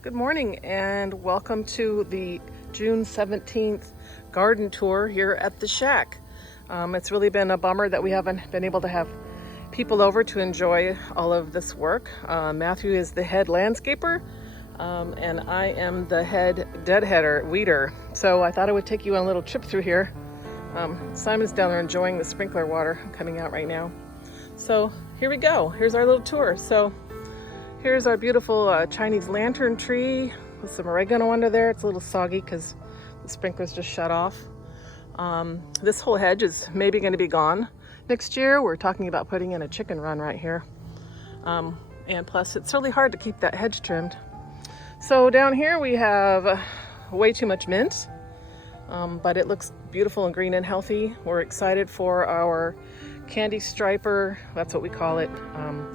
Good morning and welcome to the June 17th garden tour here at the shack. It's really been a bummer that we haven't been able to have people over to enjoy all of this work. Matthew is the head landscaper and I am the head weeder. So I thought I would take you on a little trip through here. Simon's down there enjoying the sprinkler water coming out right now. So here we go. Here's our little tour. So here's our beautiful Chinese lantern tree with some oregano under there. It's a little soggy because the sprinklers just shut off. This whole hedge is maybe going to be gone next year. We're talking about putting in a chicken run right here. And plus it's really hard to keep that hedge trimmed. So down here we have way too much mint, but it looks beautiful and green and healthy. We're excited for our candy striper, that's what we call it,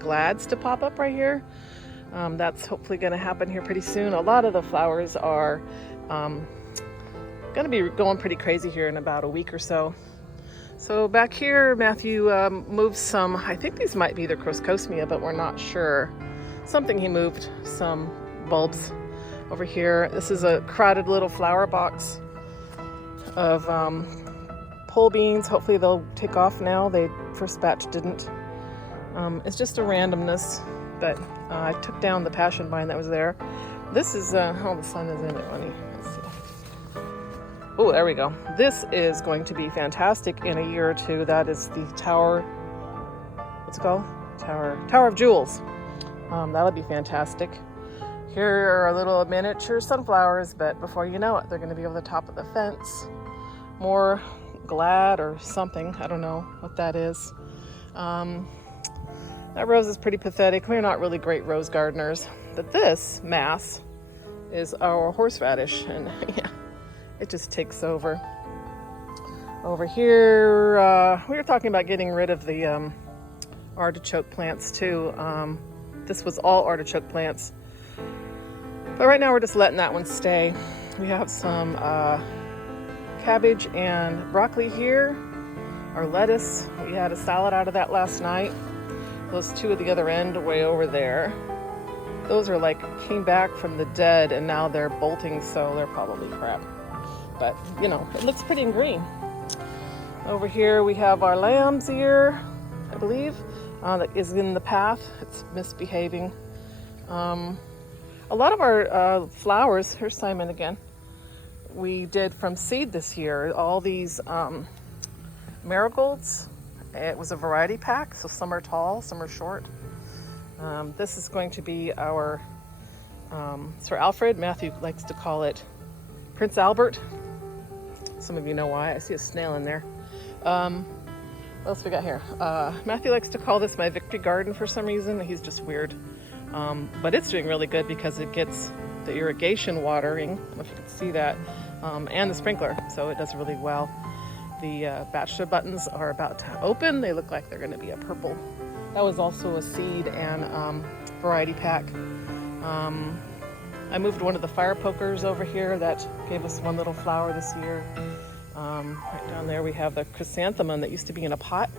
glads to pop up right here. That's hopefully going to happen here pretty soon. A lot of the flowers are going to be going pretty crazy here in about a week or so. So back here, Matthew moved some, I think these might be the Crocosmia, but we're not sure. He moved some bulbs over here. This is a crowded little flower box of pole beans. Hopefully they'll take off now. The first batch didn't. It's just a randomness, but I took down the passion vine that was there. This is, oh, the sun is in it, honey. Let's see. Oh, there we go. This is going to be fantastic in a year or two. That is the tower, what's it called? Tower of Jewels. That'll be fantastic. Here are little miniature sunflowers, but before you know it, they're going to be over the top of the fence. More glad or something. I don't know what that is. That rose is pretty pathetic. We're not really great rose gardeners, but this mass is our horseradish, and yeah, it just takes over. Over here, we were talking about getting rid of the artichoke plants too. This was all artichoke plants, but right now we're just letting that one stay. We have some cabbage and broccoli here. Our lettuce, we had a salad out of that last night. Those two at the other end way over there, those are like came back from the dead and now they're bolting, so they're probably crap, but you know, it looks pretty and green. Over here we have our lamb's ear, I believe, that is in the path. It's misbehaving. A lot of our flowers, here's Simon again, we did from seed this year. All these marigolds, it was a variety pack, so some are tall, some are short. This is going to be our Sir Alfred. Matthew likes to call it Prince Albert. Some of you know why. I see a snail in there. What else we got here? Matthew likes to call this my victory garden for some reason. He's just weird. But it's doing really good because it gets the irrigation watering, I don't know if you can see that, and the sprinkler, so it does really well. The bachelor buttons are about to open. They look like they're going to be a purple. That was also a seed and variety pack. I moved one of the fire pokers over here. That gave us one little flower this year. Right down there we have the chrysanthemum that used to be in a pot.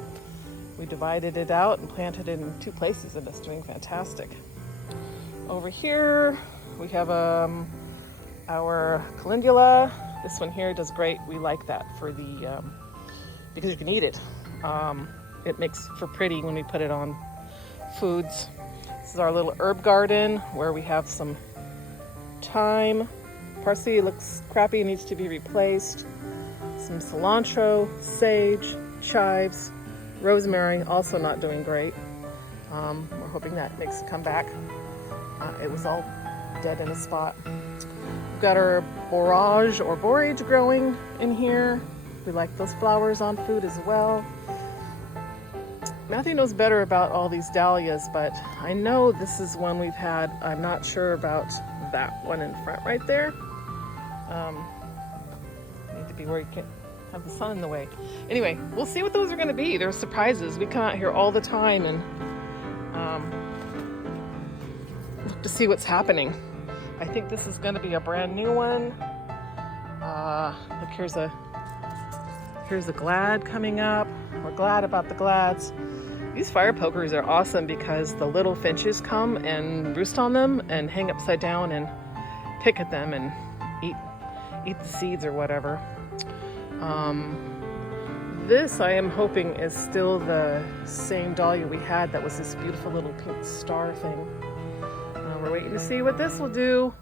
We divided it out and planted it in two places, and it's doing fantastic. Over here we have our calendula. This one here does great. We like that for the because you can eat it. It makes for pretty when we put it on foods. This is our little herb garden where we have some thyme. Parsley looks crappy, needs to be replaced. Some cilantro, sage, chives, rosemary, also not doing great. We're hoping that makes a comeback. It was all dead in a spot. We've got our borage or borage growing in here. We like those flowers on food as well. Matthew knows better about all these dahlias, but I know this is one we've had. I'm not sure about that one in front right there. Need to be where you can't have the sun in the way. Anyway, we'll see what those are going to be. They're surprises. We come out here all the time and look to see what's happening. I think this is going to be a brand new one. Look, here's a glad coming up. We're glad about the glads. These fire pokers are awesome because the little finches come and roost on them and hang upside down and pick at them and eat the seeds or whater. This I am hoping is still the same dahlia we had that was this beautiful little pink star thing. We're waiting to see what this will do.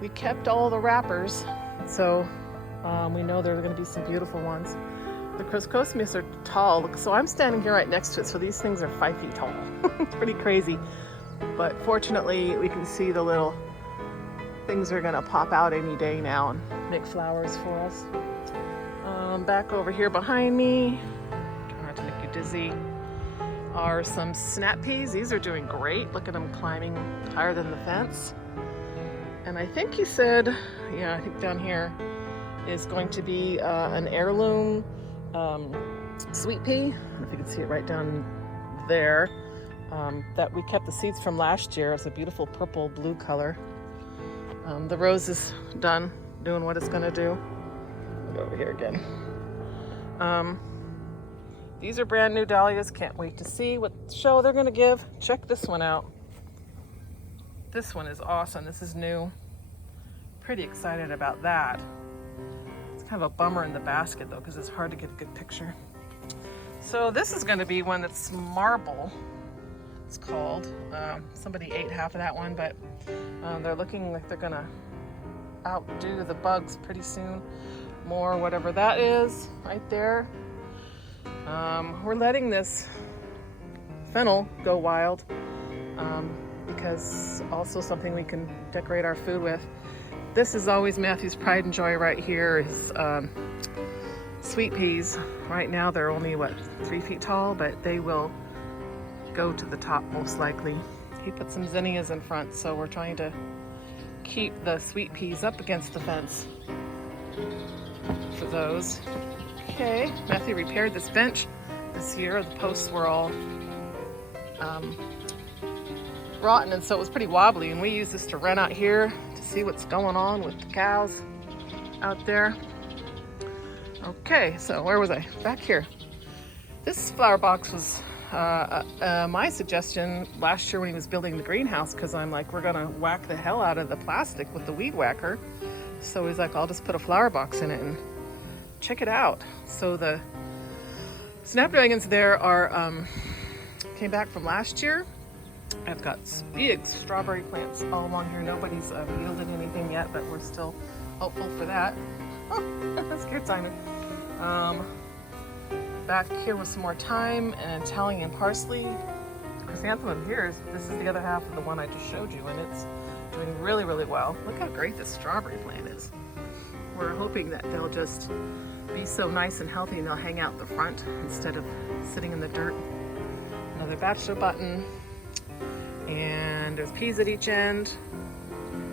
We kept all the wrappers, so we know there are going to be some beautiful ones. The chrysosmias are tall, so I'm standing here right next to it, so these things are 5 feet tall. It's pretty crazy, but fortunately we can see the little things are going to pop out any day now and make flowers for us. Back over here behind me, try not to make you dizzy, are some snap peas. These are doing great. Look at them climbing higher than the fence. And I think he said, yeah, I think down here is going to be an heirloom sweet pea. I don't know if you can see it right down there. That we kept the seeds from last year. It's a beautiful purple blue color. The rose is done doing what it's going to do. I'll go over here again. These are brand new dahlias. Can't wait to see what show they're going to give. Check this one out. This one is awesome. This is new. Pretty excited about that. It's kind of a bummer in the basket though, because it's hard to get a good picture. So this is going to be one that's marble. It's called. Somebody ate half of that one, but they're looking like they're going to outdo the bugs pretty soon. More whatever that is right there. We're letting this fennel go wild because also something we can decorate our food with. This is always Matthew's pride and joy right here is sweet peas. Right now they're only 3 feet tall, but they will go to the top most likely. He put some zinnias in front, so we're trying to keep the sweet peas up against the fence for those. Okay, Matthew repaired this bench this year. The posts were all rotten, and so it was pretty wobbly, and we use this to run out here to see what's going on with the cows out there. Okay, so where was I? Back here. This flower box was my suggestion last year when he was building the greenhouse, because I'm like, we're gonna whack the hell out of the plastic with the weed whacker. So he's like, I'll just put a flower box in it and check it out. So the snapdragons there are came back from last year. I've got big strawberry plants all along here. Nobody's yielded anything yet, but we're still hopeful for that. Oh, that scared Simon. Back here with some more thyme and Italian parsley. Chrysanthemum here this is the other half of the one I just showed you, and it's doing really, really well. Look how great this strawberry plant is. We're hoping that they'll just be so nice and healthy and they'll hang out the front instead of sitting in the dirt. Another bachelor button. And there's peas at each end.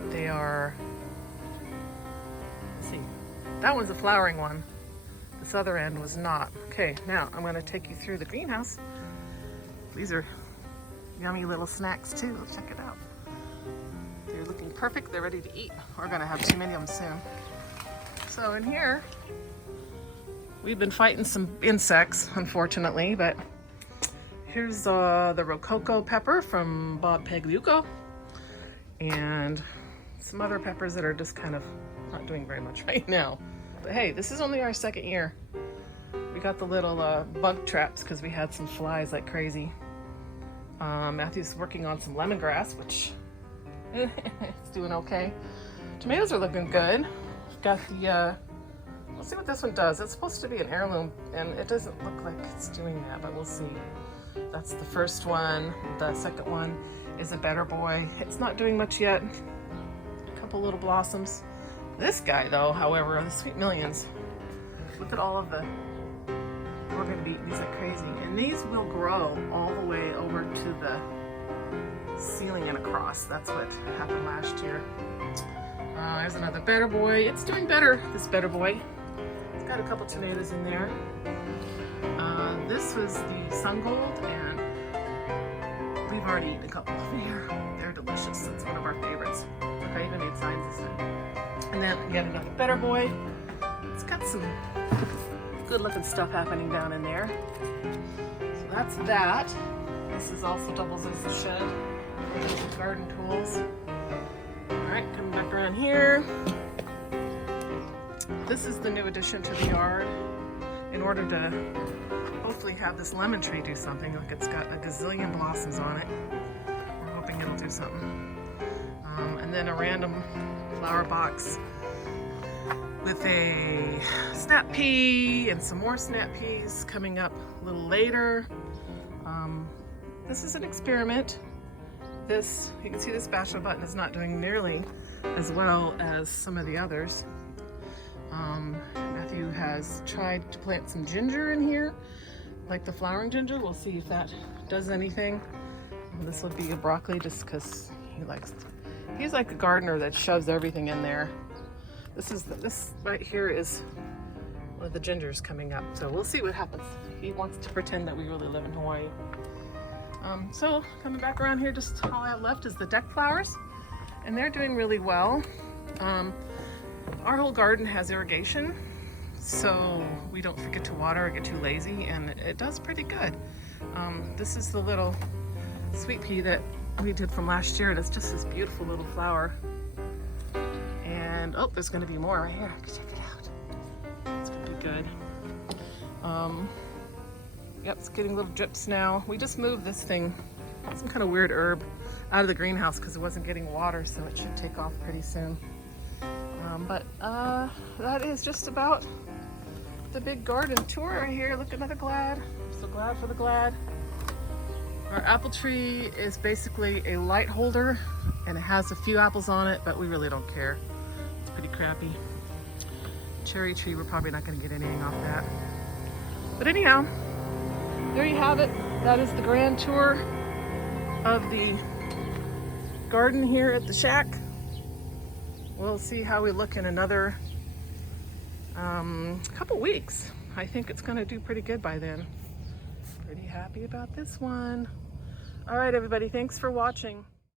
They are, let's see, that one's a flowering one. This other end was not. Okay, now I'm going to take you through the greenhouse. These are yummy little snacks too. Check it out. They're looking perfect. They're ready to eat. We're going to have too many of them soon. So in here, we've been fighting some insects, unfortunately, but here's the rococo pepper from Bob Pagliuca, and some other peppers that are just kind of not doing very much right now. But hey, this is only our second year. We got the little bug traps because we had some flies like crazy. Matthew's working on some lemongrass, which it's doing okay. Tomatoes are looking good. We've got the, we'll see what this one does. It's supposed to be an heirloom, and it doesn't look like it's doing that, but we'll see. That's the first one. The second one is a better boy. It's not doing much yet. A couple little blossoms. This guy though, however, the Sweet Millions. Look at all of the, we're gonna be eating these like crazy. And these will grow all the way over to the ceiling and across. That's what happened last year. There's another better boy. It's doing better, this better boy. It's got a couple tomatoes in there. This was the Sun Gold, and we've already eaten a couple here. They're delicious. It's one of our favorites. Look, I even made signs this time. And then again, another better boy. It's got some good looking stuff happening down in there. So that's that. This is also doubles as a shed. Garden tools. All right, coming back around here. This is the new addition to the yard in order to hopefully have this lemon tree do something. Look, it's got a gazillion blossoms on it. We're hoping it'll do something. And then a random flower box with a snap pea and some more snap peas coming up a little later. This is an experiment. This, you can see this spatula button is not doing nearly as well as some of the others. Matthew has tried to plant some ginger in here, like the flowering ginger. We'll see if that does anything. This will be a broccoli just because he's like a gardener that shoves everything in there. This right here is one of the gingers coming up, so we'll see what happens. He wants to pretend that we really live in Hawaii. So coming back around here, just all I have left is the deck flowers, and they're doing really well. Our whole garden has irrigation, so we don't forget to water or get too lazy, and it does pretty good. This is the little sweet pea that we did from last year, and it's just this beautiful little flower. And oh, there's going to be more right here. Check it out. It's going to be good. Yep, it's getting little drips now. We just moved this thing, some kind of weird herb, out of the greenhouse because it wasn't getting water, so it should take off pretty soon. But that is just about the big garden tour right here. Look, another glad. I'm so glad for the glad. Our apple tree is basically a light holder, and it has a few apples on it, but we really don't care. It's pretty crappy. Cherry tree, we're probably not going to get anything off that. But anyhow, there you have it. That is the grand tour of the garden here at the shack. We'll see how we look in another couple weeks. I think it's going to do pretty good by then. Pretty happy about this one. All right, everybody, thanks for watching.